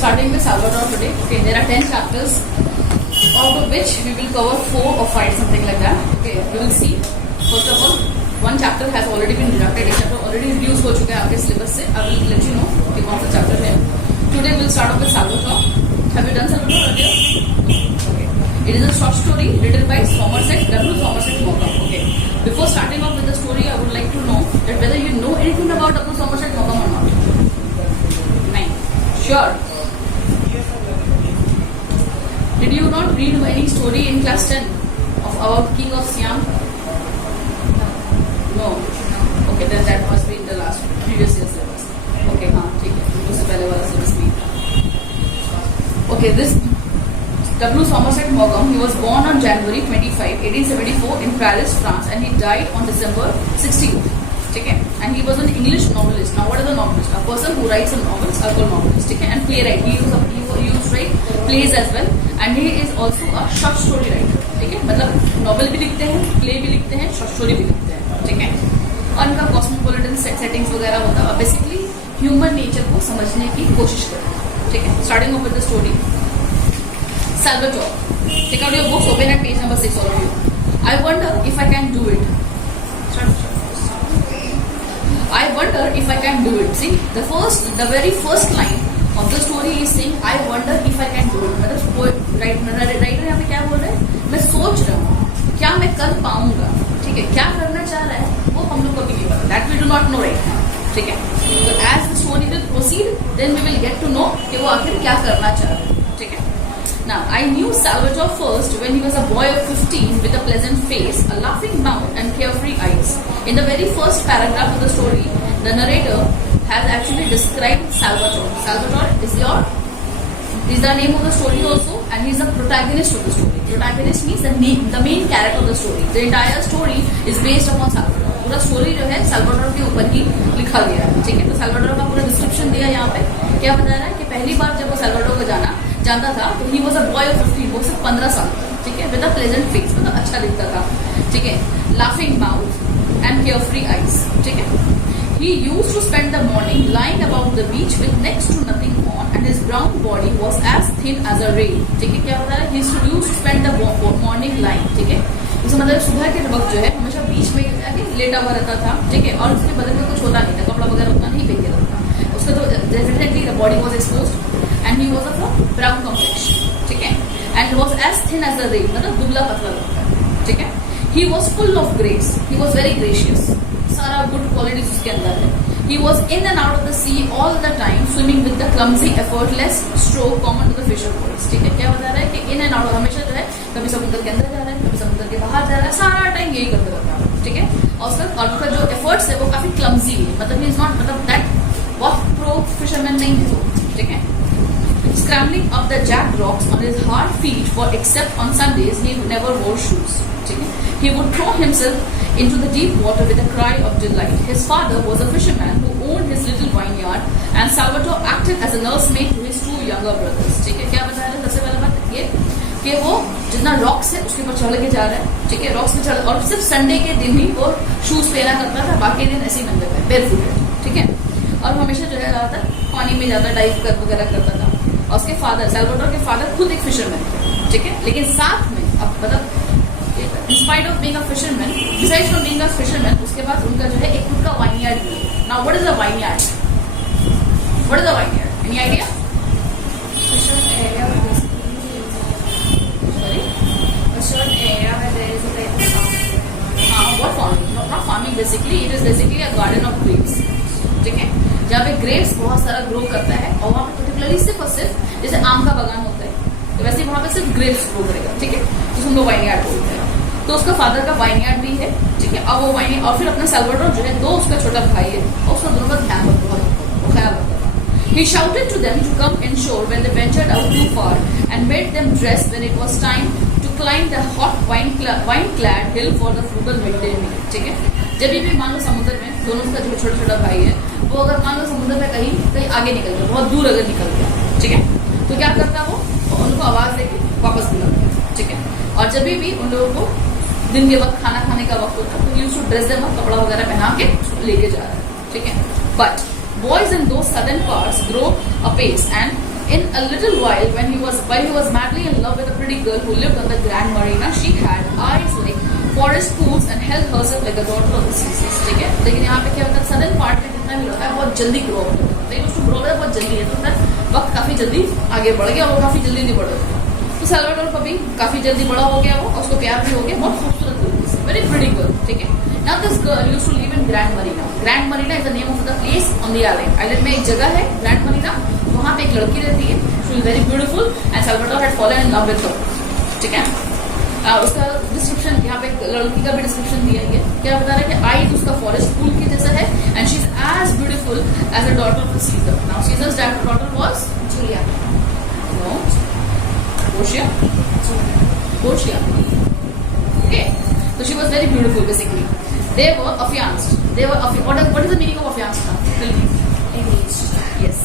starting with Salvador today. Okay, there are 10 chapters, out of which we will cover 4 or 5, something like that. Okay, we will see. First of all, one chapter has already been deducted. एक chapter already reduced हो चुका है आपके syllabus से. I will let you know कि कौन सा chapter है. Today we will start off with Salvador. Have you done Salvador earlier? Okay. It is a short story written by W. Somerset Maugham. Okay. Before starting off with the story, I would like to know that whether you know anything about W. Somerset Maugham or not. Nine. Sure. Did you not read any story in class 10 about King of Siam? No. Okay, then that must be in the last previous year's syllabus. Okay, हाँ ठीक है. उससे पहले वाला syllabus भी था. Okay, this W. Somerset Maugham, he was born on January 25, 1874 in Paris, France, and he died on December 16th. Okay, and he was an English novelist. Now, what is a novelist? A person who writes novels are called novelists. Okay, and playwright. He used to write plays as well, and he is also a short story writer. ठीक है, मतलब novel भी लिखते हैं, play भी लिखते हैं, short story भी लिखते हैं. ठीक है, और इनका कॉस्मोपॉलिटन सेटिंग्स वगैरह होता है. बेसिकली ह्यूमन नेचर को समझने की कोशिश करते हैं. ठीक है, starting of with the story. Salvador. Take out your books, open at page number 6, all of you. I wonder if I can do it. I wonder if I can do it. See, the very first line of the story is saying, I wonder if I can do it. मतलब writer यहाँ पे क्या बोल रहे हैं? मैं सोच रहा हूँ, क्या मैं कर पाऊंगा? ठीक है, क्या करना चाह रहा है वो हम लोग को भी नहीं पता. That we do not know right now. ठीक है, तो as the story will proceed, then we will get to know कि वो आखिर क्या करना चाह रहा है. ठीक है. Now, I knew Salvador first when he was a boy of 15 with a pleasant face, a laughing mouth and carefree eyes. In the very first paragraph of the story, the narrator has actually described Salvador. Salvador is the name of the story also, and he is the protagonist of the story. Protagonist means the main character of the story. The entire story is based upon Salvador. पूरा story जो है Salvador के ऊपर ही लिखा गया है. ठीक है, तो Salvador का पूरा डिस्क्रिप्शन दिया यहाँ पे. क्या बता रहा है कि पहली बार जब वो Salvador को जानता था तो he was a boy of 15, वो सिर्फ 15 साल का. ठीक है, विद अ प्लेजेंट फेस, मतलब अच्छा दिखता था. ठीक है, laughing mouth and carefree eyes. ठीक है, he used to spend the morning lying about the beach with next to nothing on, and his brown body was as thin as a rail. ठीक है, क्या बता रहा है? He used to spend the morning lying. ठीक है, उसे मतलब सुबह के वक्त जो है हमेशा बीच में लेटा हुआ रहता था. ठीक है, और उसके बदन में कुछ होता नहीं था, कपड़ा वगैरह उतना नहीं पहन के रखता. उसका तो definitely the body was exposed and he was of a brown complexion. ठीक है, and was as thin as a rail, मतलब दुबला पतला लगता है. ठीक है, he was full of grace, he was very gracious, सारा गुड क्वालिटीज उसके अंदर है. He was in and out of the sea all the time, swimming with the clumsy, effortless stroke common to the fisher boys. ठीक है, क्या बता रहा है कि इन एंड आउट हमेशा जो है कभी समुद्र के अंदर जा रहा है, कभी समुद्र के बाहर जा रहा है, सारा टाइम यही करते रहता है. ठीक है, और उसका जो एफर्ट्स है वो काफी क्लमजी है, मतलब he is not, मतलब दैट बहुत प्रो फिशरमैन नहीं है वो. ठीक है, scrambling up the jagged rocks on his hard feet, for except on Sundays he never wore shoes. He would throw himself into the deep water with a cry of delight. His father was a fisherman who owned his little vineyard, and Salvador acted as a nursemaid to his 2 younger brothers. ठीक है, क्या बता रहे हैं? सबसे पहले बात ये कि वो जितना रॉक्स है उसके ऊपर चढ़ के जा रहा है. ठीक है, रॉक्स पे चढ़, और सिर्फ संडे के दिन ही वो शूज पहना करता था, बाकी दिन ऐसे ही नंगे पे बेयरफुटेड. ठीक है, और वो हमेशा जो है ज्यादातर पानी में ज्यादा डाइव कर वगैरह करता था. और उसके फादर, सैल्वाडोर के फादर खुद एक फिशरमैन थे. ठीक है, लेकिन साथ में अब मतलब in spite of being a fisherman, besides from being a fisherman, उसके बाद उनका जो है एक खुद का vineyard भी है. Now what is a vineyard? What is a vineyard? Any idea? A short area where basically, Sorry? a short area where there is a type of farming. What farming? Not farming basically. It is basically a garden of grapes. ठीक है, जहाँ पे grapes बहुत सारा grow करता है, और वहाँ पे पर्टिकुलरली सिर्फ और सिर्फ जैसे आम का बागान होता है, तो वैसे वहाँ पे सिर्फ ग्रेप्स ग्रो करेगा. ठीक है, तो हम लोग वाइनयार्ड बोलते हैं. तो उसका फादर का वाइनयार्ड भी है. ठीक है, और वो वाइनयार्ड, और फिर अपना सैल्वाडोर जो है 2 उसका छोटा भाई है, और उसका दोनों का ध्यान बहुत ख्याल रखता था. He shouted to them to come inshore when they ventured out too far, and made them dress when it was time to climb the hot wine-clad hill for the frugal midday meal. ठीक है, जब भी मान लो समुद्र में दोनों का जो छोटा छोटा भाई है, वो अगर मान लो समुद्र में कहीं आगे निकल गया, बहुत दूर अगर निकल गया, ठीक है, तो क्या करता वो, उनको आवाज देके वापस बुलाता. ठीक है, और जब भी उन लोगों को दिन के वक्त खाना खाने का वक्त होता तो यूज टू ड्रेस देम, कपड़ा वगैरह पहना के लेके जा रहा है. ठीक है, but boys in those southern parts grow apace and In a little while, while he was madly in love with a pretty girl who lived on the Grand Marina, she had eyes like forest pools and held herself like a daughter of the seasons. ठीक है, लेकिन यहाँ पे क्या होता है, sudden part में जितना भी होता है बहुत जल्दी ग्रो अप होता है, लेकिन उसको ग्रो अप बहुत जल्दी है, तो वक्त काफी जल्दी आगे बढ़ गया और वो काफी जल्दी नहीं बढ़ा। तो सल्वाडोर को भी काफी जल्दी बड़ा हो गया वो, उसको प्यार भी हो गया, बहुत खूबसूरत लड़की से, वेरी प्रिटी गर्ल। ठीक है, now this girl used to live in grand Marina. Grand Marina is the name of the place on the island. Island में एक जगह है ग्रैंड मरीना, वहां पे एक लड़की रहती है, she is very beautiful and Salvador had fallen in love with her. ठीक है, उसका डिस्क्रिप्शन यहाँ पे लड़की का भी डिस्क्रिप्शन दिया है, क्या बता रहा है कि आईज उसका फॉरेस्ट फूल की जैसा है and she is as beautiful as a daughter of Caesar. Now Caesar's daughter was Julia. No Portia. Okay, so she was very beautiful basically. They were affianced. What is the meaning of affianced now? Tell me. Engaged. Yes,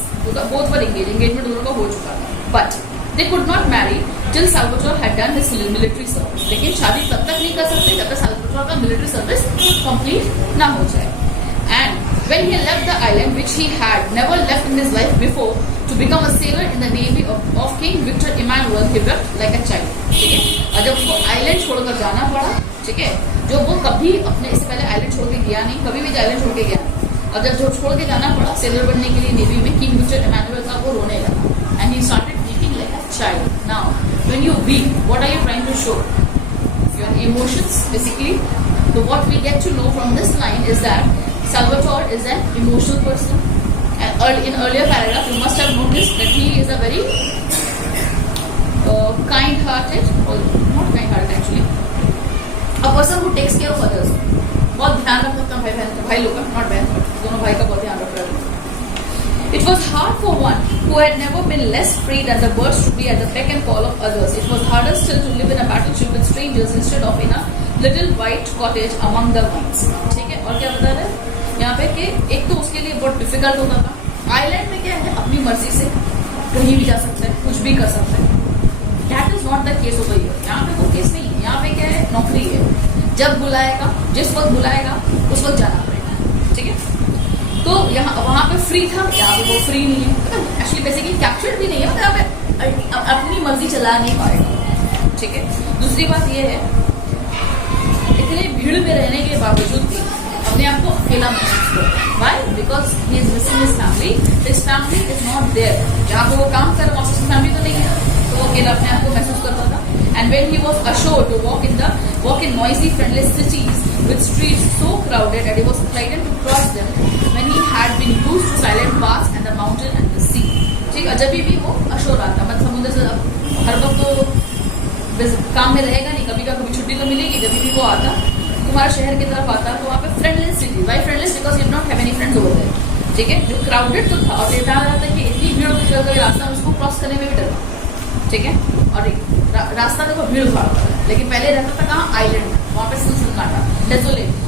both were engaged. Engagement दोनों का हो चुका था. But they could not marry till Salvatore had done his military service. लेकिन शादी तब तक नहीं कर सकते जब तक Salvatore का military service complete ना हो जाए. And when he left the island, which he had never left in his life before, to become a sailor in the navy of King Victor Emmanuel, he wept like a child. ठीक है, और जब उसको island छोड़कर जाना पड़ा, ठीक है, जो वो कभी अपने इससे पहले आइलैंड छोड़ के गया नहीं, कभी भी आइलैंड छोड़ के गया नहीं, और जब जो छोड़ के जाना पड़ा सेलर बनने के लिए नेवी में, किंग विक्टर इमैनुअल का, वो रोने लगा and he started weeping like a child. Now when you weep, what are you trying to show? Your emotions basically. So what we get to know from this line is that Salvatore is an emotional person. And in earlier paragraph, you must have noticed that he is a very kind-hearted, or not kind-hearted actually, a person who takes care of others. बहुत ध्यान रखता है भाई लोग का, not बहन, दोनों भाई का बहुत ध्यान रख रहा है। It was hard for one who had never been less free than the birds to be at the beck and call of others. It was harder still to live in a battleship with strangers instead of in a little white cottage among the vines. ठीक है, और क्या बता रहे हैं यहाँ पे कि एक तो उसके लिए बहुत डिफिकल्ट होता था। आइलैंड में क्या है, अपनी मर्जी से कहीं भी जा सकता है, कुछ भी कर सकता है। That is not the case over here. यहाँ पे वो केस नहीं है। यहाँ पे क्या है, नौकरी है, जब बुलाएगा, जिस वक्त बुलाएगा उस वक्त जाना पड़ेगा। ठीक है, तो यहाँ वहां पे फ्री था, यहाँ पे वो फ्री नहीं है, मतलब एक्चुअली बेसिकली कैप्चर्ड भी नहीं है, मतलब यहाँ पे अपनी मर्जी चला नहीं पाएगा। ठीक है, दूसरी बात ये है, इतने भीड़ में रहने के बावजूद भी अपने आप को अकेला महसूस करता है। Why? Because he is missing his family. His family is not there. जहाँ पे वो काम कर रहा है उसकी फैमिली तो नहीं है, तो वो अकेला अपने आप को महसूस करता था। And when he was assured to walk in noisy, friendless cities with streets so crowded that he was frightened to cross them, when he had been used to silent paths and the mountain and the sea. ठीक है, जब भी वो assure आता, मतलब समुद्र से हर वक्त तो काम में रहेगा नहीं, कभी का कभी छुट्टी तो मिलेगी, जब भी वो आता तुम्हारा शहर की तरफ आता, तो वहाँ पे friendless city. Why friendless? Because you not have any friends over there. ठीक है, जो क्राउडेड तो था और ये कहा जाता है कि इतनी भीड़ होती है कभी रास्ता उसको क्रॉस करने में भी डर। ठीक है, और रास्ता देखो भीड़ भाड़, लेकिन पहले रहता था कहाँ, आइलैंड में, वहाँ पे सन्नाटा,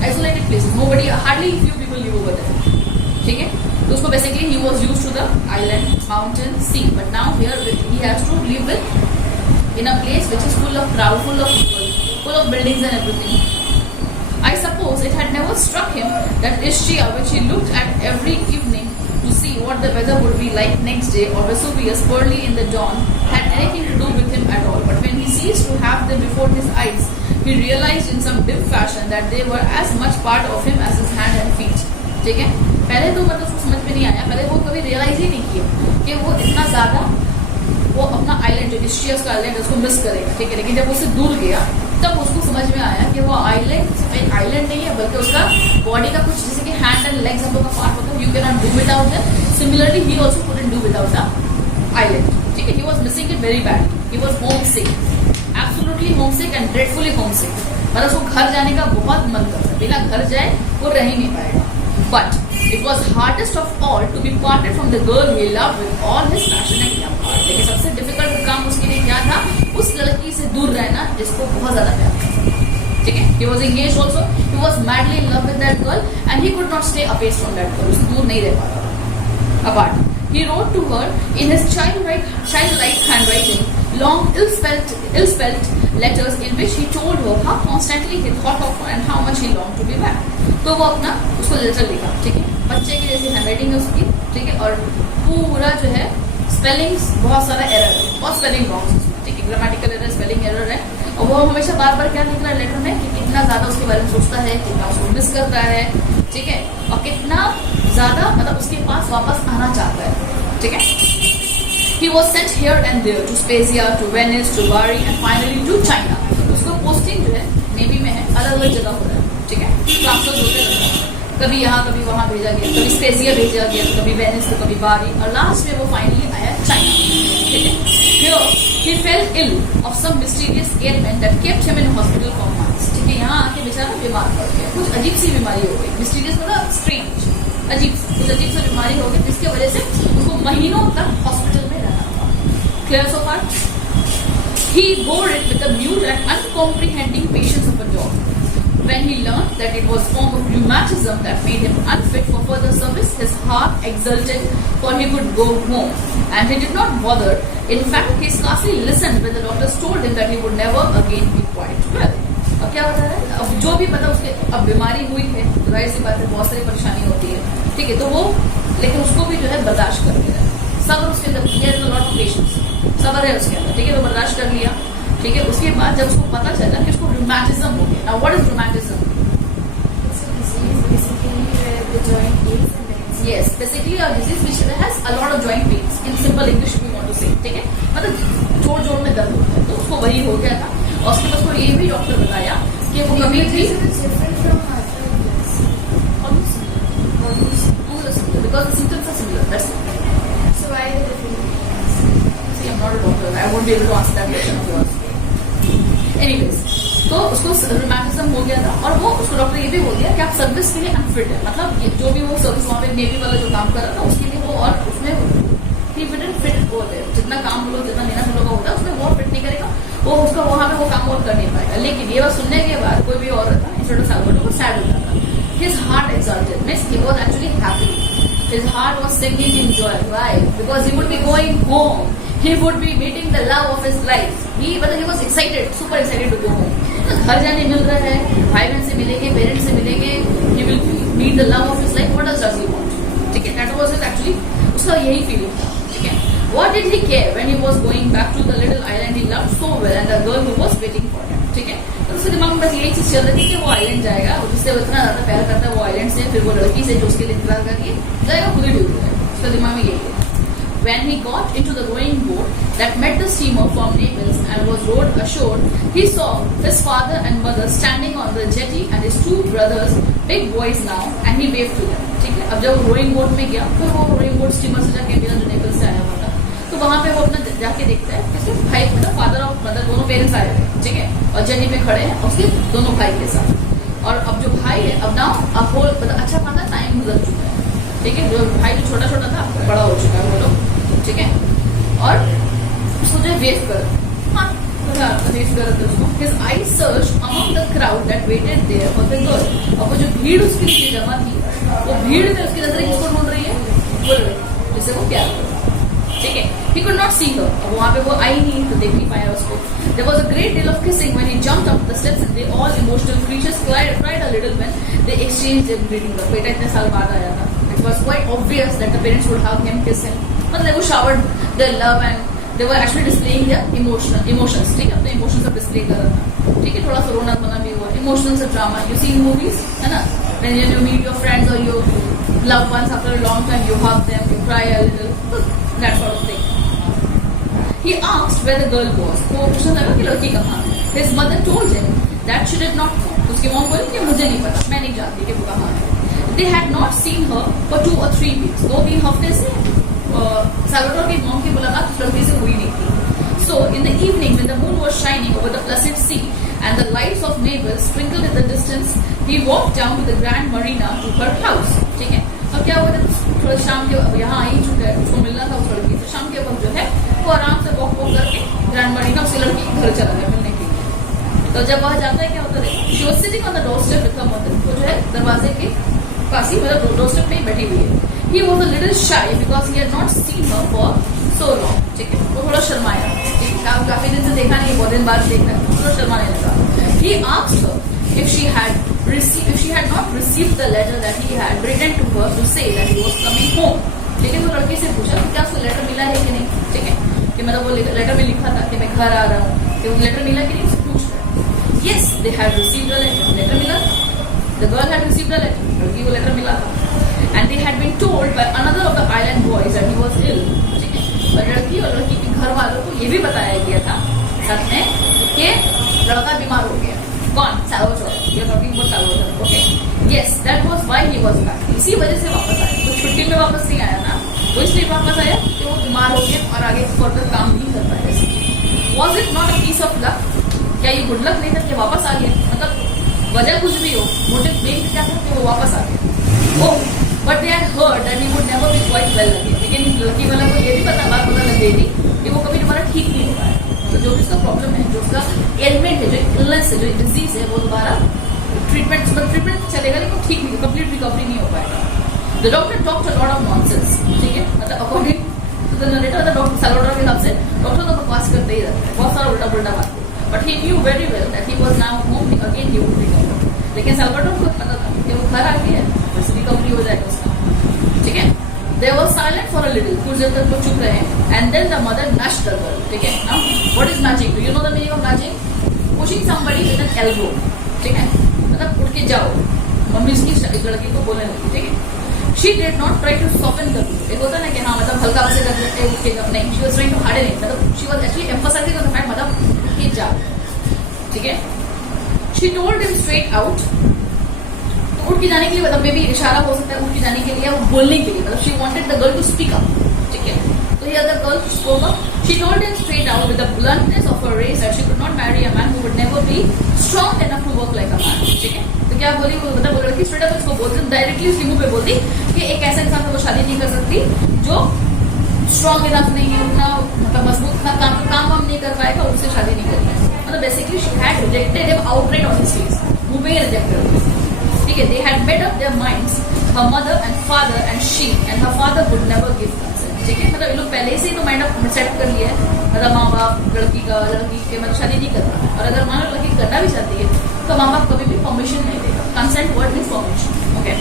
isolated place, nobody, hardly few people live over there. ठीक है, तो उसको basically he was used to the island, mountain, sea, but now here he has to live within a place which is full of crowd, full of people, full of buildings and everything. I suppose it had never struck him that Ischia, which he looked at every evening to see what the weather would be like next day, or Vesuvius early in the dawn, had anything to do with him at all. But when he ceased to have them before his eyes, he realized in some dim fashion that they were as much part of him as his hand and feet. ठीक है, पहले तो मतलब उसको समझ में नहीं आया, पहले वो कभी रियलाइज ही नहीं किया कि वो इतना ज्यादा वो अपना आइलैंड, जो इस्चियस का आइलैंड, उसको मिस करेगा। ठीक है, लेकिन जब उससे दूर गया तब उसको समझ में आया कि वो आइलैंड सिर्फ एक आइलैंड नहीं है, बल्कि उसका बॉडी का कुछ, जैसे कि हैंड एंड लेग्स हम लोग का पार्ट होता है, you can not do without that. Similarly he also couldn't do without the island. ठीक है, he was missing it very bad, he was home sick, absolutely home sick and dreadfully home sick. मतलब उसको घर जाने का बहुत मन करता है, बिना घर जाए वो रह ही नहीं पाएगा। But it was hardest of all to be parted from the girl he loved with all his passion and young heart. लेकिन सबसे डिफिकल्ट काम उसके लिए क्या था, उस लड़की से दूर रहना जिसको बहुत ज्यादा प्यार था। ठीक है, he was engaged also, he was madly in love with that girl and he could not stay away from that girl. उससे दूर नहीं रह पाता। Apart, he wrote to her in his childlike handwriting long ill-spelt letters in which he told her how constantly he thought of her and how much he longed to be back. तो वो अपना उसको letter लिखा। ठीक है, बच्चे की जैसी हैंडराइटिंग है उसकी। ठीक है, और पूरा जो है स्पेलिंग्स बहुत सारा एरर है, बहुत स्पेलिंग रॉन्ग है, ठीक है, ग्रामेटिकल एरर, स्पेलिंग एरर है। और वो हमेशा बार बार क्या लिख रहा है लेटर में कि कितना ज्यादा उसके बारे में सोचता है, कितना उसको मिस करता है, ठीक है, और कितना ज्यादा मतलब उसके पास वापस आना चाहता है, ठीक है। He was sent here and there to Spezia, to Venice, to Bari and finally to China. उसको पोस्टिंग जो है नेवी में है, अलग अलग जगह हो रहा है, ठीक है, ट्रांसफर होते रहता है, कभी यहाँ कभी वहाँ भेजा गया, कभी स्पेजिया भेजा गया, कभी वेनिस तो कभी बारी, और लास्ट में वो फाइनली आया चाइना, ठीक है। Here he fell ill of some mysterious ailment that kept him in hospital for months, ठीक है। यहाँ आके बेचारा बीमार पड़ गया, कुछ अजीब सी बीमारी हो गई, मिस्टीरियस मतलब स्ट्रेंज, कुछ अजीब सी बीमारी हो गई जिसकी वजह से उसको महीनों तक हॉस्पिटल में रहना पड़ा। Clear so far? He bore it with the mute and uncomprehending patience of a dog. When he learned that it was a form of rheumatism that made him unfit for further service, his heart exulted, for he could go home, and he did not bother. In fact, he scarcely listened when the doctors told him that he would never again be quite well. अब क्या बता रहा है? अब जो भी मतलब उसके अब बीमारी हुई है, तो जाहिर सी बात है बहुत सारी परेशानी होती है, ठीक है, तो वो लेकिन उसको भी जो है बर्दाश्त कर लिया, सब्र उसके अंदर, लॉट ऑफ पेशेंस, सब्र है उसके अंदर, ठीक है, तो बर्दाश्त कर लिया, ठीक है। उसके बाद जब उसको पता चला कि उसको रूमेटिज्म हो गया। Now what is rheumatism? Yes, basically a disease which has a lot of joint pains. In simple English we want to say, ठीक है, मतलब जोड़ जोड़ में दर्द होता है, तो उसको वही हो गया था। और उसके बाद उसको ये भी डॉक्टर बताया कि वो कभी भी because the symptoms are similar. That's it. So why the difference? See, I'm not a doctor. I won't be able to answer that question of yours. Anyways, तो उसको रूमेटिज्म हो गया था और वो उसको डॉक्टर ये भी बोल दिया कि आप सर्विस के लिए अनफिट है, मतलब ये जो भी वो सर्विस वहाँ पे नेवी वाला जो काम कर रहा था उसके लिए वो और उसमें ही फिट बोलते हैं, जितना काम बोलो जितना लेना लोगों का होता है उसमें वो फिट नहीं करेगा, वो उसका वहाँ पे वो काम और कर नहीं पाएगा। लेकिन ये बात सुनने के बाद कोई भी और रहता इंस्टेड ऑफ सैल्वाडोर वो सैड हो जाता। His heart exulted, means he was actually happy. His heart was singing in joy. Why? Because he would be going home. He would be meeting the love of his life. He was excited, super excited to go home. घर जाने मिल रहा है, भाई बहन से मिलेंगे, parents से मिलेंगे, he will meet the love of his life. What else does he want? ठीक है, that was it actually. उसका यही फीलिंग था, ठीक है। What did he care when he was going back to the little island he loved so well and the girl who was waiting for him? ठीक है, तो उसके दिमाग में बस यही चीज चल रही थी कि वो आइलैंड जाएगा, जिससे वो इतना ज्यादा प्यार करता है वो आइलैंड से, फिर वो लड़की से जो उसके लिए इंतजार कर रही है जाएगा, खुद ही डूब जाएगा। उसके दिमाग में यही है। When he got into the rowing boat that met the steamer from Naples and was rowed ashore, he saw his father and mother standing on the jetty and his two brothers, big boys now, and he waved to them. ठीक है, अब जब वो rowing boat में गया, फिर वो rowing boat steamer से जाके मिला जो नेपल्स से आया हुआ था, तो वहां पे वो अपना जाके देखता है कि उसके भाई मतलब फादर और मदर दोनों पेरेंट्स आए हुए, ठीक है, और जेटी पे खड़े हैं उसके दोनों भाई के साथ। और अब जो भाई है अब नाउ अब वो मतलब अच्छा खासा टाइम गुजर चुका है, ठीक है, जो भाई जो छोटा छोटा था बड़ा हो चुका है वो लोग, ठीक है, और उसको जो वेव कर वेव कर उसको his eyes searched among the crowd that waited there for the girl. और वो जो भीड़ उसके लिए जमा थी, वो भीड़ में उसकी नजरें किसको ढूंढ रही है? वो लड़की जिसे वो प्यार कर रहा है, ठीक है। He could not see her. अब वहाँ पे वो आई नहीं तो देख नहीं पाया उसको। There was a great deal of kissing when he jumped up the steps and they all emotional creatures cried a little when they exchanged their greeting. बेटा इतने साल बाद आया था। It was quite obvious that the parents would hug him, kiss him. मतलब वो showered their love and they were actually displaying their emotions, ठीक है, अपने इमोशंस सब डिस्प्ले कर रहा था, ठीक है, थोड़ा सा रोना बना भी हुआ, emotional drama you see in movies, है ना, when you meet your friends or your loved ones after a long time, you hug them, you cry a little, that sort of thing. He asked where the girl was, तो पूछने लगा कि लड़की कहाँ है। His mother told him that she did not know, उसकी mom बोली कि मुझे नहीं पता, मैं नहीं जानती कि वो कहाँ है। They had not seen her for 2 or 3 weeks, 2-3 हफ्ते से सैल्वाडोर की मॉम की मुलाकात उस लड़की से हुई नहीं थी। So in the evening when the moon was shining over the placid sea and the lights of Naples sprinkled in the distance, he walked down to the Grand Marina to her house, ठीक है। अब क्या हुआ था, थोड़ा शाम के यहाँ आ ही चुका है, उसको मिलना था उस लड़की से, शाम के वक्त जो है वो आराम से वॉक करके ग्रैंड मरीना उसकी लड़की के घर चला गया मिलने के लिए। तो जब वह जाता है क्या होता है, she was sitting on the doorstep with her mother, वो जो है दरवाजे के पास ही मतलब डोरस्टेप में ही बैठी हुई है। He was a little shy because he had not seen her for so long, ठीक है, वो थोड़ा शर्माया, ठीक है, काफी दिन से देखा नहीं, बहुत दिन बाद देखा, थोड़ा शर्माने लगा। He asked her if she had not received the letter that he had written to her to say that he was coming home, ठीक है, तो लड़की से पूछा कि क्या उसको लेटर मिला है कि नहीं, मतलब वो लेटर में लिखा था कि मैं घर आ रहा हूँ, कि वो लेटर मिला कि नहीं उससे पूछ रहा है। Yes they had received a letter मिला, the girl had received a letter, लड़की को लेटर मिला था। And they had been told by another of the island boys that he was ill, ठीक है। और लड़की और लड़की के घर वालों को ये भी बताया गया था साथ में कि लड़का बीमार हो गया। कौन? Salvador, you are talking about Salvador, okay. Yes that was why he was back, इसी वजह से वापस आया। तो छुट्टी में वापस नहीं आया ना, वो इसलिए वापस आया कि वो बीमार हो गया और आगे फर्दर काम नहीं कर पाया। Was it not a piece of luck? क्या ये गुड लक नहीं था कि वापस आ गया? मतलब वजह कुछ भी हो, मोटिव मेन क्या था कि वो वापस आ गया। Oh but they had heard that he would never be quite well again. लेकिन लड़की वाला को ये भी बात पता लग गई थी कि वो कभी दोबारा ठीक नहीं हो पाया। तो जो भी उसका प्रॉब्लम है, जो उसका एलिमेंट है, जो इलनेस है, जो डिजीज है, वो दोबारा ट्रीटमेंट चलेगा लेकिन ठीक नहीं, कंप्लीट रिकवरी नहीं हो पाएगा। The doctor talked a lot of nonsense, ठीक है। मतलब according to the narrator, the doctor Salvador के हिसाब से डॉक्टर तो बकवास करते ही रहते हैं, बहुत सारा उल्टा पुल्टा बात। But he new very well that he was now home again, he would recover. लेकिन सैल्वाडोर को पता था कि वो घर आ गया है, बस रिकवरी हो जाएगा उसका, ठीक है। They were silent for a little, कुछ देर तक वो चुप रहे, and then the mother nudged the girl, ठीक है। Now what is nudging? Do you know the meaning of nudging? Pushing somebody with an elbow, ठीक है। मतलब उठ के जाओ, मम्मी इसकी इस लड़की को बोलने लगी, ठीक है। She did not try to soften the blow. एक होता है ना कि हाँ मतलब हल्का से कर लेते हैं, उठ के नहीं, she was trying to harden it, मतलब she was actually emphasizing on the fact मतलब उठ के जाओ, ठीक है। She told him straight out, तो उठ के जाने के लिए मतलब मे भी इशारा हो सकता है उठ के जाने के लिए, वो बोलने के लिए, मतलब she wanted the girl to speak up, ठीक है। तो here the girl spoke up. She told him straight out with the bluntness of her race that she could not marry a man who would never be strong enough to work like a man, ठीक है। तो क्या बोली वो, मतलब वो लड़की straight up उसको बोलती, डायरेक्टली उसके मुंह पे बोलती कि एक ऐसा इंसान से वो शादी नहीं कर सकती जो स्ट्रॉन्ग इनफ नहीं है, उतना मतलब मजबूत काम वाम नहीं कर पाएगा, उससे शादी नहीं करनी है। मतलब basically she had rejected him outright on his face, मुंह पे ही रिजेक्टेड, ठीक है। They had made up their minds, her mother and father and she and her father would never give consent, ठीक है। मतलब ये लोग पहले से ही तो माइंड अप सेट कर लिया है, मतलब माँ बाप लड़की के मतलब शादी नहीं करना, और अगर मान लो लड़की करना भी चाहती है तो माँ बाप कभी भी परमिशन नहीं देगा। Consent word means permission, okay.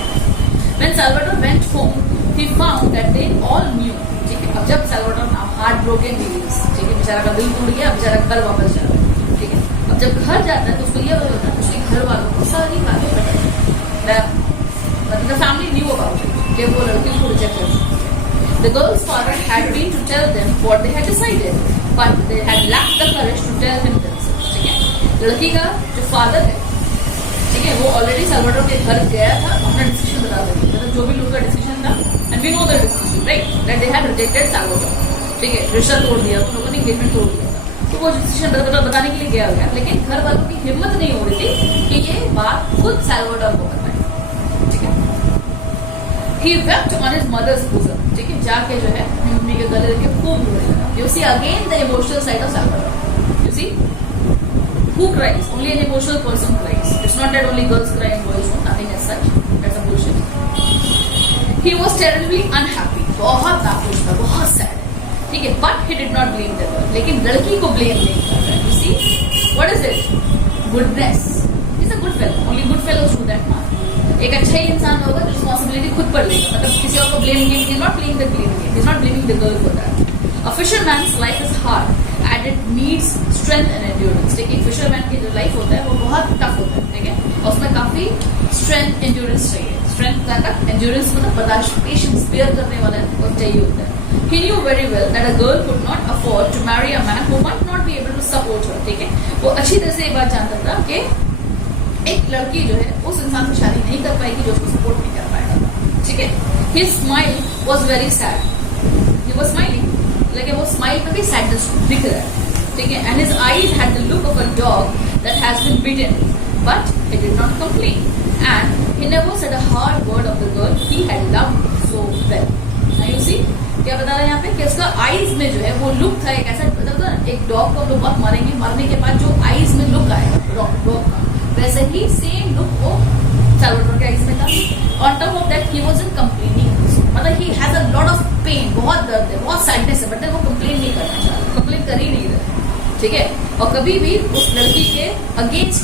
When Salvador went home, he found that they all knew, ठीक है। अब जब Salvador now heart broken disease, ठीक है, बेचारा का दिल टूट गया, बेचारा घर वापस जा रहा है, ठीक है। अब जब घर जाता है तो उसको ये पता होता है, उसके घर वालों को सारी बातें पता है, मतलब the family knew about it, कि वो लड़की को रिजेक्ट कर चुकी है। The girl's father had been to tell them what they had decided, but they had lacked the courage to tell him themselves, ठीक है। लड़की का जो फादर है, ठीक है, वो ऑलरेडी सैल्वाडोर के घर गया था, अपना डिसीजन बता देंगे, मतलब जो भी लोग का डिसीजन था, and we know the decision, right, that they had rejected Salvador, ठीक है। रिश्ता तोड़ दिया, उन लोगों ने एंगेजमेंट तोड़ दिया था, तो वो डिसीजन बताने के लिए गया गया, लेकिन घर वालों की हिम्मत नहीं हो रही थी कि ये बात खुद सैल्वाडोर को बताए, ठीक है। He wept on his mother's bosom, ठीक है, जाके जो है मम्मी के गले के खूब रोने लगा। You see again the emotional side of Salvador. You see, who cries? Only an emotional person cries. It's not that only girls cry and boys don't. Nothing as such. That's a bullshit. He was terribly unhappy. बहुत नाखुश था, बहुत sad है, ठीक है। But he did not blame the girl. लेकिन लड़की को blame नहीं कर रहा है। You see, what is it? Goodness. He's a good fellow. Only good fellows do that, man. एक अच्छा ही इंसान होगा तो रिस्पॉन्सिबिलिटी खुद पर लेगा, मतलब किसी और को blame game, he is not playing the blame game, he is not blaming the girl for that. A fisherman's life is hard and it needs strength and endurance, ठीक है। फिशरमैन की जो लाइफ होता है वो बहुत टफ होता है, ठीक है, और उसमें काफी स्ट्रेंथ एंड्योरेंस चाहिए। स्ट्रेंथ का एंड्योरेंस मतलब बर्दाश्त, पेशेंस, बेयर करने वाला चाहिए होता है। He knew very well that a girl could not afford to marry a man who might not be able to support her, ठीक है। वो अच्छी तरह से ये बात जानता था कि एक लड़की जो है उस इंसान से शादी नहीं कर पाएगी जो उसको सपोर्ट नहीं कर पाएगा, ठीक है। His smile was very sad. He was smiling, लेकिन वो स्माइल में भी सैडनेस दिख रहा है, ठीक है। And his eyes had the look of a dog that has been bitten, but he did not complain. And he never said a hard word of the girl he had loved so well. Now you see, क्या बता रहा है यहाँ पे कि उसका eyes में जो है वो लुक था, एक ऐसा मतलब ना एक डॉग को लोग बहुत मारेंगे, मारने के बाद जो आईज में लुक आएगा डॉग का, वैसे ही सेम लुक वो सैल्वाडोर के आईज में था। On top of that he wasn't complaining, मतलब he has a lot of pain, बहुत दर्द है, बहुत सैडनेस है, बट वो कंप्लेन नहीं करना चाहता, कंप्लेन कर ही नहीं रहे, ठीक है। और कभी भी उस लड़की के अगेंस्ट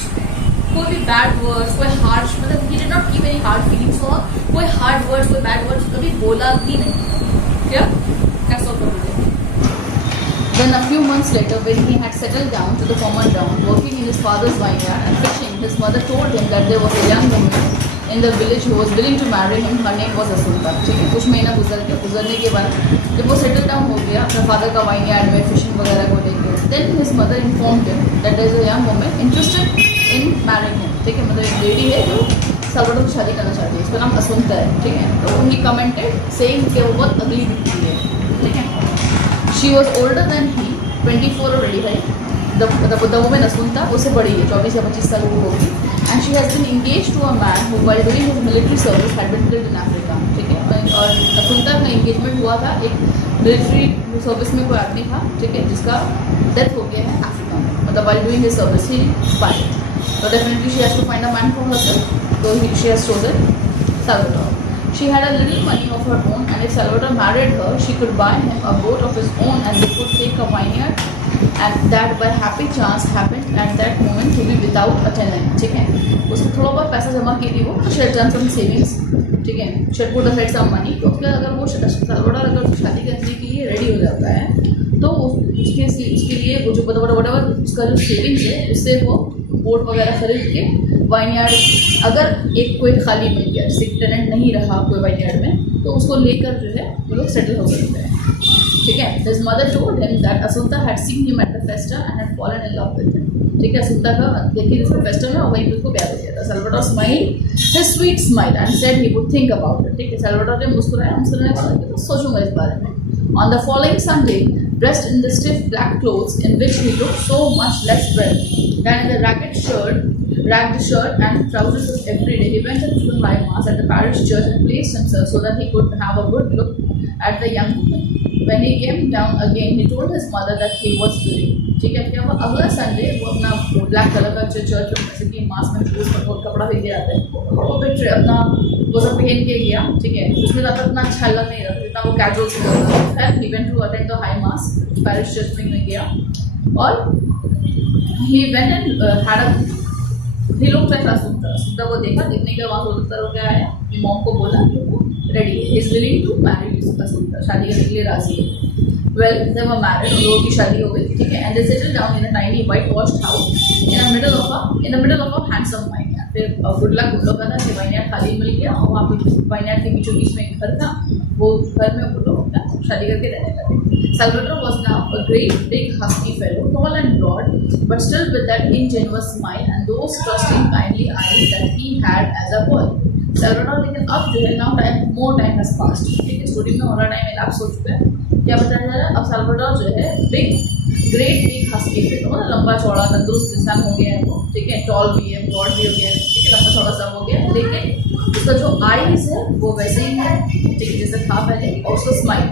कोई भी बैड वर्ड्स, कोई हार्श, मतलब he did not give any hard feelings for, कोई हार्ड वर्ड्स, कोई बैड वर्ड्स कभी बोला भी नहीं। क्या सोच Then a few months later, when he had settled down to the common ground, working in his father's vineyard and fishing, his mother told him that there was a young woman in the village who was willing to marry him. Her name was Asunta. ठीक है, कुछ महीना गुजरने के बाद जब वो settle down हो गया अपने फादर का वाइनयार्ड में फिशिंग वगैरह को लेकर, then his mother informed him that there is a young woman interested in marrying him. ठीक है, मतलब एक लेडी है जो सल्वाडोर से शादी करना चाहती है, उसका नाम असुंता है. ठीक है, तो he commented saying कि वो बहुत अगली दिखती है. ठीक है, she was older than he, 24 already, right? The woman Asunta उससे बड़ी है, 24 या 25 साल की होगी. And she has been engaged to a man who while doing his military service had been killed in Africa. ठीक है, और Asunta का engagement हुआ था एक military service में कोई आदमी था, ठीक है, जिसका डेथ हो गया है अफ्रीका में, मतलब while doing his service he expired. So definitely she has to find a man for herself. So she has chosen Salvador. She had a little money of her own, and if Salvador married her, she could buy him a boat of his own, and they could take a vineyard. And that by happy chance happened at that moment to be without a tenant. ठीक है, उसको थोड़ा बहुत पैसा जमा की थी वो, she had done some savings. ठीक है, she had put aside some money. तो उसके अगर वो Salvador अगर शादी करने के लिए रेडी हो जाता है, तो उसके लिए वो जो बड़ा उसका जो सेविंग्स है उससे वो बोट वगैरह खरीद के वाइनयार्ड, अगर एक कोई खाली मिल गया जैसे टेनेंट नहीं रहा कोई वाइनयार्ड में, तो उसको लेकर जो है वो लोग सेटल हो सकते हैं. ठीक है, his mother told him that Asunta had seen him at the festa and had fallen in love with him. ठीक है, असूंता का देखिए जिसका फेस्टा में वहीं पे उसको प्यार हो गया था. Salvador smiled his sweet smile and said he would think about it. ठीक है, Salvador ने मुस्कुराने वाला तो सोचूंगा इस बारे में. On the following Sunday, dressed in the stiff black clothes in which he looked so much less well than in the ragged shirt and trousers of every day, he went into the high mass at the parish church and placed himself so that he could have a good look at the young woman. When he came down again, he told his mother that he was willing. ठीक है, क्या वो अगला Sunday वो अपना black colour का church में जैसे कि मास में कपड़ा पहन के आते हैं, वो फिर अपना वो सब पहन के गया. ठीक है, उसमें ज़्यादा इतना अच्छा लग नहीं रहा, जितना वो कैजुअल से कर रहा था. he went to attend the high mass parish church में गया और he went and had a he looked at Asunta को देखा, देखने के बाद वो तरह क्या आया, मॉम को बोला कि वो रेडी है, he is willing to marry Asunta, शादी करने के लिए राजी है. Well, they were married, उन लोगों की शादी हो गई. ठीक है, and they settled down in a tiny whitewashed house in the middle of a handsome vineyard. फिर गुड लक उन लोगों का था कि vineyard खाली मिल गया और वहाँ पे vineyard के बीचों बीच में एक घर था, वो घर में वो लोग शादी करके रहने लगे. Salvador was now a great big husky fellow, tall and broad, but still with that ingenuous smile and those trusting kindly eyes that he had as a boy. Salvador लेकिन अब जो है now more time has passed. ठीक है, story में और time elapse हो चुका है. क्या बताया जा रहा है, अब Salvador जो है ग्रेट बिग हस्की फेलो, मतलब लंबा चौड़ा तंदुरुस्त इंसान हो गया है वो. ठीक है, टॉल भी है, ब्रॉड भी हो गया है. ठीक है, लंबा चौड़ा सब हो गया, लेकिन उसका जो आईज है वो वैसे ही है. ठीक है, जैसे था पहले. और उसका smile,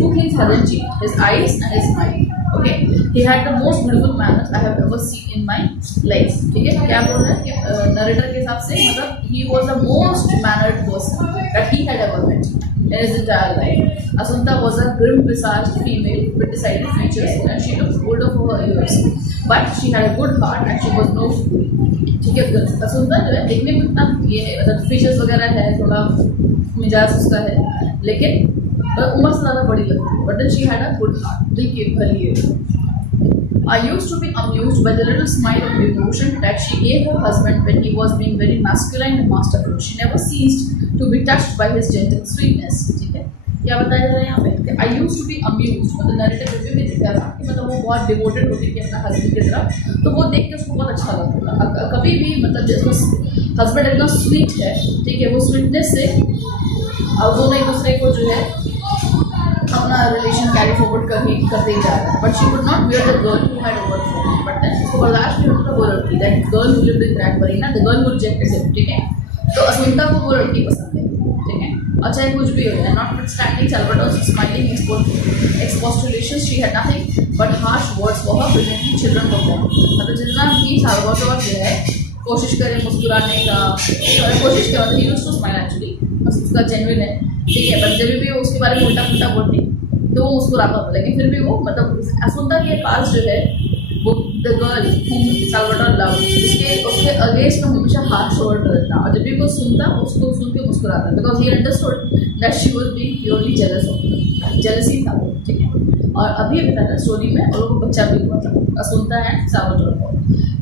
two things haven't changed, his eyes and his smile. Okay, he had the most beautiful manners I have ever seen in my life. ठीक है, क्या बोल रहा है कि नरेटर के हिसाब से मतलब he was the most mannered person that he had ever met in his entire life. Asunta was a grim-visaged female with decided features and she looked older for her years. But she had a good heart and she was no fool. ठीक है, Asunta जो है देखने में इतना ये है, मतलब फीचर्स वगैरह है, थोड़ा मिजाज उसका है, लेकिन उम्र से ज़्यादा बड़ी लगती है. But then she had a good heart. दिल की भली है. I used to be amused by the little smile of devotion that she gave her husband when he was being very masculine and masterful. She never ceased to be touched by his gentle sweetness. ठीक है, क्या बताया जा रहा है यहाँ पे? I used to be amused, मतलब नरेटिव रिव्यू में दिखा था कि मतलब वो बहुत डिवोटेड होती थी अपना हस्बैंड की तरफ, तो वो देख के उसको बहुत अच्छा लगता था. कभी भी मतलब जैसे हस्बैंड इतना स्वीट है, ठीक है, वो स्वीटनेस से अब दोनों एक दूसरे को जो है अपना रिलेशन कैरी फॉरवर्ड करते ही जा रहा है. But she would not wear the girl who had overthrown, but then उसको बर्दाश्त नहीं होता वो लड़की, that girl who lived in that Marina, the girl who rejected him. ठीक है, तो असुंता को वो लड़की पसंद है. ठीक है, और चाहे कुछ भी हो जाए, notwithstanding Salvador's smiling expostulations, she had nothing but harsh words for her brilliantly children were born. मतलब जितना भी Salvador जो है कोशिश करे मुस्कुराने का, कोशिश क्या मतलब he used to smile actually, बस उसका जेन्युइन है. ठीक है, पर जब भी वो उसके बारे में उल्टा पुल्टा बोलती तो वो मुस्कुराता होता, लेकिन फिर भी वो मतलब असुंता के पास जो है वो द गर्ल Salvador loved, उसके अगेंस्ट में हमेशा हार्श वर्ड रहता, और जब भी वो सुनता उसको सुन के मुस्कुराता, because he understood that she was being purely jealous of her. Jealousy था वो. ठीक है, और अभी बताया स्टोरी में और लोगों को बच्चा भी हुआ था, सुनता है साल्वाडोर को।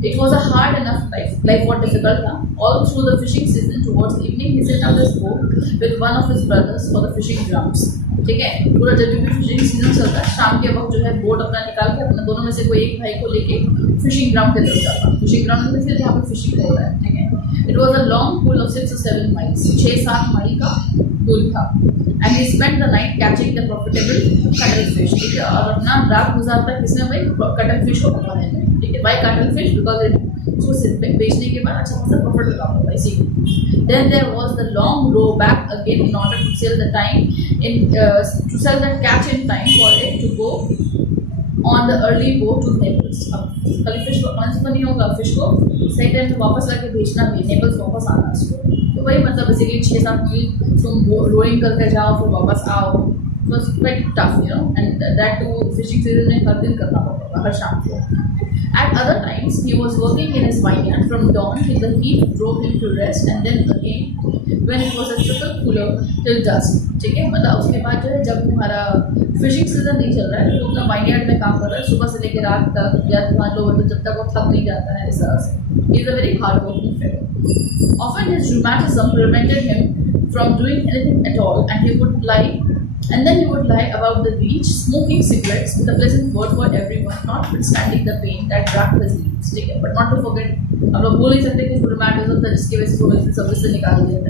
It was a hard enough life. Life was difficult था. All through the fishing season, towards evening, he set up his boat with one of his brothers for the fishing grounds. ठीक है, पूरा जब भी fishing season चलता है, शाम के वक्त जो है बोट अपना निकाल के अपने दोनों में से कोई एक भाई को लेके फिशिंग ग्राउंड के तरफ जाता। फिशिंग ग्राउंड में फिर जहाँ पे फिशिंग हो रहा है, ठीक है। It was a long pool of 6 or 7 miles. 6-7 mile का पुल था. And he spent the night catching the profitable cuttlefish. ठीक है, और अपना रात गुजारता है किसने भाई कटलफिश को पकड़ने में। ठीक है, भाई कटलफिश बिकॉज उसको बेचने के बाद अच्छा खासा प्रॉफिट होता होगा इसी। Then there was the long row back again in order to sell the time in to sell the catch in time for it to go on the early boat to Naples. अब cuttlefish को कौन सा नहीं होगा, fish को सही time पे वापस लाके बेचना भी, नेपल्स वापस आना उसको। तो वही मतलब बेसिकली 6-7 मील तुम रोइंग करके जाओ फिर वापस आओ। So it's quite tough, you know, and that too fishing season में हर दिन करना पड़ता हर शाम को। At other times, he was working in his vineyard from dawn till the heat drove him to rest, and then again when it was a triple cooler till dusk. ठीक है, मतलब उसके बाद जो है जब तुम्हारा फिशिंग सीजन नहीं चल रहा है तो अपना वाइनयार्ड में काम कर रहा है सुबह से लेकर रात तक, या मान लो जब तक वो थक नहीं जाता है इस तरह से। He is a very hard working fellow. Often his rheumatism prevented him from doing anything at all, and he would lie about the beach smoking cigarettes with a pleasant word for everyone, notwithstanding the pain that racked his knees. ठीक है, but not to forget, हम लोग बोल नहीं सकते कि rheumatism था जिसकी वजह से वो मिलिट्री सर्विस से निकाल दिया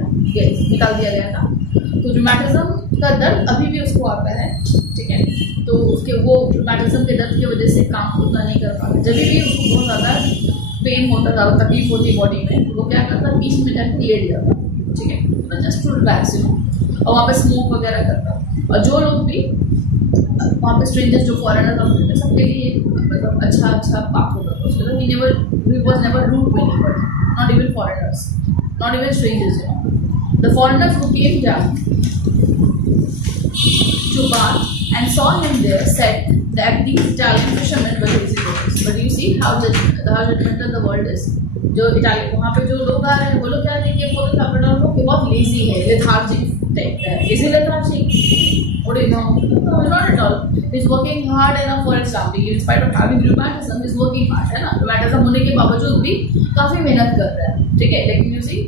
गया था। तो rheumatism का दर्द अभी भी उसको आता है, ठीक है। तो उसके वो rheumatism के दर्द की वजह से काम उतना नहीं कर पाता। जब भी उसको बहुत ज़्यादा पेन होता था, तकलीफ होती बॉडी में, तो वो क्या करता, बीच में जाकर लेट जाता, ठीक है, तो just to relax, you know, और वहाँ पे स्मोक वगैरह करता। और जो लोग भी वहाँ पे स्ट्रेंजर्स जो फॉरेनर होते थे सबके लिए मतलब अच्छा पाक होता था उसके लिए। he was never rude to anybody, not even foreigners, not even strangers, you know. The foreigners who came down to bath and saw him there said that these Italian fishermen were lazy boys. But you see how judgmental the world is. जो Italy वहाँ पे जो लोग आ रहे हैं वो लोग क्या देखेंगे, वो लोग बहुत लेजी है, लेथार्जिक टाइप का है। इसी lethargic what do you know? No, not at all. He's working hard enough for his family. In spite of having rheumatism, he's working hard, है ना। rheumatism होने के बावजूद भी काफी मेहनत कर रहा है, ठीक है। लेकिन you see,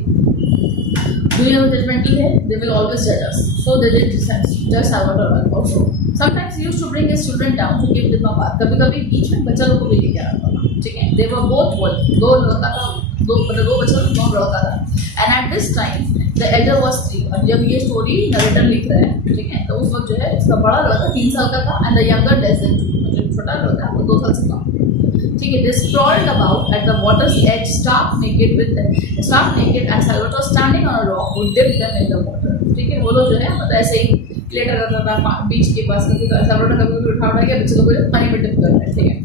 दुनिया में जजमेंटल है, they will always judge us. So they did just Salvador also. Sometimes he used to bring his children down to give them a bath. कभी-कभी बीच में बच्चा लोग को भी लेके आता था, ठीक है। They were both boys, दो बच्चा लोग दोनों लड़का था। And at this time, the elder was 3. और जब ये स्टोरी नरेटर लिख रहा है, ठीक है, तो उस वक्त जो है इसका बड़ा लड़का 3 साल का था, and the younger less than 2. जो छोटा लड़का है वो 2 साल से कम, ठीक है। They sprawled about at the water's edge, stark naked, and Salvatore standing on a rock would dip them in the water. ठीक है, वो लोग जो है मतलब ऐसे ही लेटर रहता था बीच के पास, Salvatore कभी उठा के बच्चे लोग को पानी में डिप कर रहे हैं, ठीक है।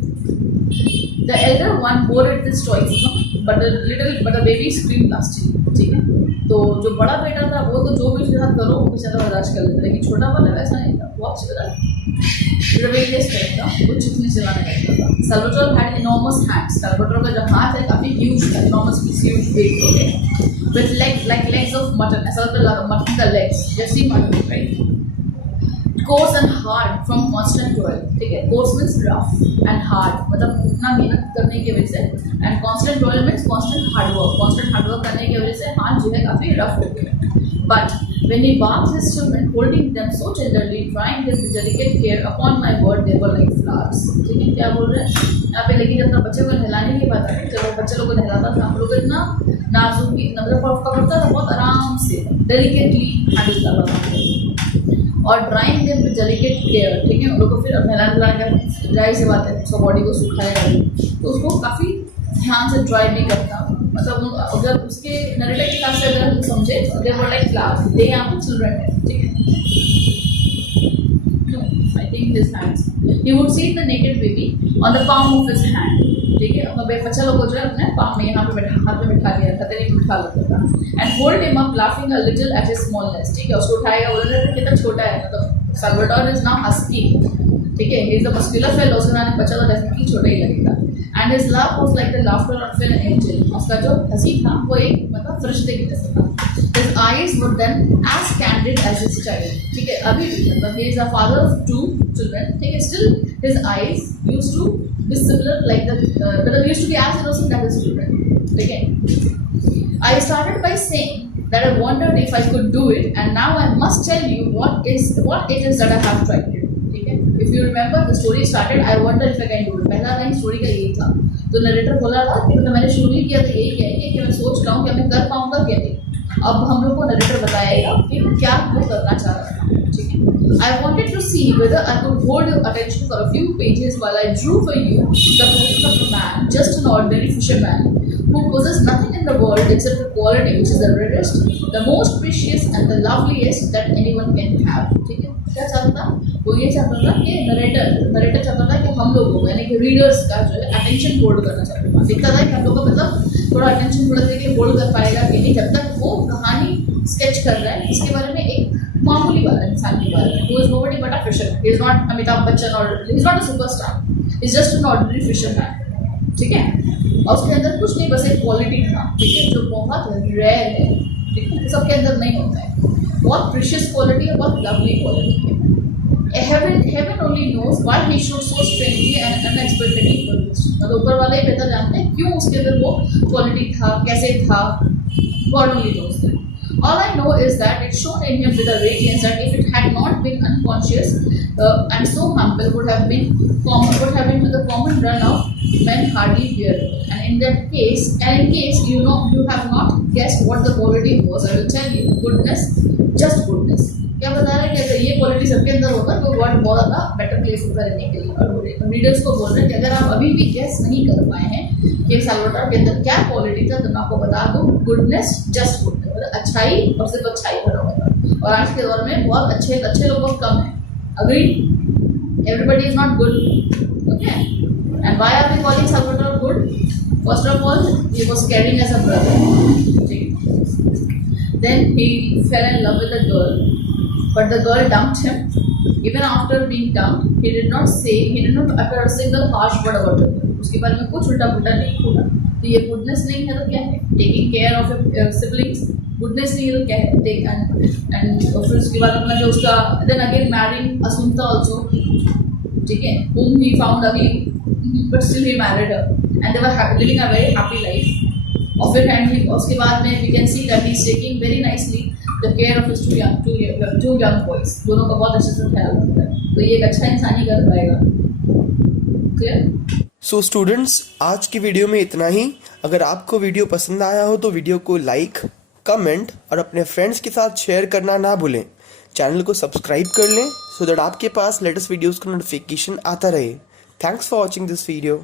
The elder one bore it with stoicism, but the baby screamed lustily, ठीक है। तो जो बड़ा बेटा था वो तो जो भी उसके साथ करो वो बेचारा बर्दाश्त कर लेता, लेकिन छोटा वाला वैसा नहीं था, वो rebellious टाइप था, वो चिकनी चलाने लगता था। Salvatore had enormous hands. Salvatore का जो हाथ है काफी huge था, enormous means huge, big, okay, with legs of mutton, ऐसा लगता है मटन का legs, जैसी mutton, right? Coarse and hard from constant toil, ठीक है। Coarse means rough and hard, मतलब उतना मेहनत करने की वजह से, and constant toil means constant hard work करने की वजह से हाथ जो है काफी रफ हो गए। But when he bathed his children, holding them so tenderly, trying with delicate care, upon my word they were like flowers, ठीक है। क्या बोल रहे हैं यहाँ पे, लेकिन जब बच्चे को नहलाने की बात है, जब बच्चे लोग को नहलाता था हम लोग इतना नाजुकी नजर पकड़ता था, बहुत आराम से डेलिकेटली हैंडल करता था, और drawing them with delicate care, ठीक है। उन लोग को फिर नहलाने का ड्राई से बात है, उसका बॉडी को सुखाएगा तो उसको काफ़ी ध्यान से ड्राई भी करता, मतलब अगर उसके नरेटर के हिसाब से अगर हम समझे दे वर लाइक क्लास, दे यहाँ पर चिल्ड्रन है, ठीक है। I think this hands he would see the naked baby on the palm of his hand, ठीक है। अपना बच्चा लोग को जो है अपने पाम में यहाँ पे हाथ में बिठा लिया, खतरे में बिठा लेता था, and hold him up laughing a little at his smallness, ठीक है। उसको उठाएगा, बोल रहे थे कितना छोटा है, मतलब Salvatore is now husky, ठीक है। he is a muscular fellow, उसका नाम बच्चा तो डेफिनेटली छोटा ही लगेगा, and his laugh was like the laughter of an angel. उसका जो हंसी था वो एक मतलब फरिश्ते की जैसा था। His his eyes were then as candid as his child. ठीक है, अभी भी मतलब he is a father of 2 children. ठीक है, still his eyes used to be similar like the मतलब used to be as innocent as his children. ठीक है, I started by saying that I wondered if I could do it, and now I must tell you what it is that I have tried to do. ठीक है, if you remember the story started, I wonder if I can do it. पहला line story का यही था, तो narrator बोला था कि मतलब मैंने शुरू किया था यही कह के कि मैं सोच रहा हूँ कि मैं कर पाऊंगा क्या नहीं. अब हम लोग को नरेटर बताएगा कि क्या वो करना चाह रहा था. ठीक है, I wanted to see whether I could hold your attention for a few pages while I drew for you the portrait of a man, just an ordinary fisherman, who possesses nothing in the world except the quality which is the rarest, the most precious and the loveliest that anyone can have. ठीक है, क्या चाहता था वो? ये चाहता था कि नरेटर चाहता था कि हम लोगों को यानी कि रीडर्स का जो है अटेंशन होल्ड करना चाहता था. दिखता था कि हम लोग को मतलब थोड़ा अटेंशन थोड़ा देर के लिए होल्ड कर पाएगा कि नहीं, जब तक वो कहानी स्केच कर रहा है इसके बारे में, एक मामूली वाला इंसान के बारे में. Who is nobody but a fisherman. He is not Amitabh Bachchan or he is not a superstar. He is just an ordinary fisherman. ठीक है, और उसके अंदर कुछ नहीं, बस एक क्वालिटी था. ठीक है, जो बहुत रेयर है. ठीक है, सबके अंदर नहीं होता है. बहुत प्रीशियस क्वालिटी है, बहुत लवली क्वालिटी है. Heaven only knows why he should so strangely and unexpectedly produce. मतलब ऊपर वाले ही बेहतर जानते हैं क्यों उसके अंदर वो क्वालिटी था, कैसे था. God only knows that. All I know is that it shone in him with a radiance that if it had not been unconscious and so humble would have been to the common run of men hardly bearable. And in case you have not guessed what the quality was, I will tell you, goodness, just goodness. क्या बता रहा है कि अगर ये quality सबके अंदर होगा तो वर्ल्ड बहुत ज़्यादा बेटर प्लेस होगा रहने के लिए. और रीडर्स को बोल रहे हैं कि अगर आप अभी भी गेस नहीं कर पाए हैं कि साल्वाटोर के अंदर क्या क्वालिटी था, तो मैं आपको बता दूं, गुडनेस, जस्ट गुडनेस, मतलब अच्छाई और सिर्फ अच्छाई भरा हुआ था. और आज के दौर में बहुत अच्छे लोग बहुत कम हैं. Agree, everybody is not good. Okay, and why are we calling Salvatore good? First of all, he was caring as a brother. Then he fell in love with a girl. But the girl dumped him. Even after being dumped, he did not utter a single harsh word about her. उसके बारे में कुछ उल्टा पुल्टा नहीं बोला. तो ये गुडनेस नहीं है तो क्या है? Taking care of your siblings. Goodness नहीं है तो क्या है? And फिर उसके बाद अपना जो उसका then again marrying Asunta also. ठीक है, whom he found ugly, but still he married her, and they were living a very happy life. और फिर उसके बाद में we can see that he is taking very nicely the care of his two young boys. दोनों का बहुत अच्छे से ख्याल रखता है. तो ये एक अच्छा इंसान ही कर पाएगा. क्लियर? सो स्टूडेंट्स, आज की वीडियो में इतना ही. अगर आपको वीडियो पसंद आया हो तो वीडियो को लाइक, कमेंट और अपने फ्रेंड्स के साथ शेयर करना ना भूलें. चैनल को सब्सक्राइब कर लें सो दैट आपके पास लेटेस्ट वीडियोस का नोटिफिकेशन आता रहे. Thanks for watching this video.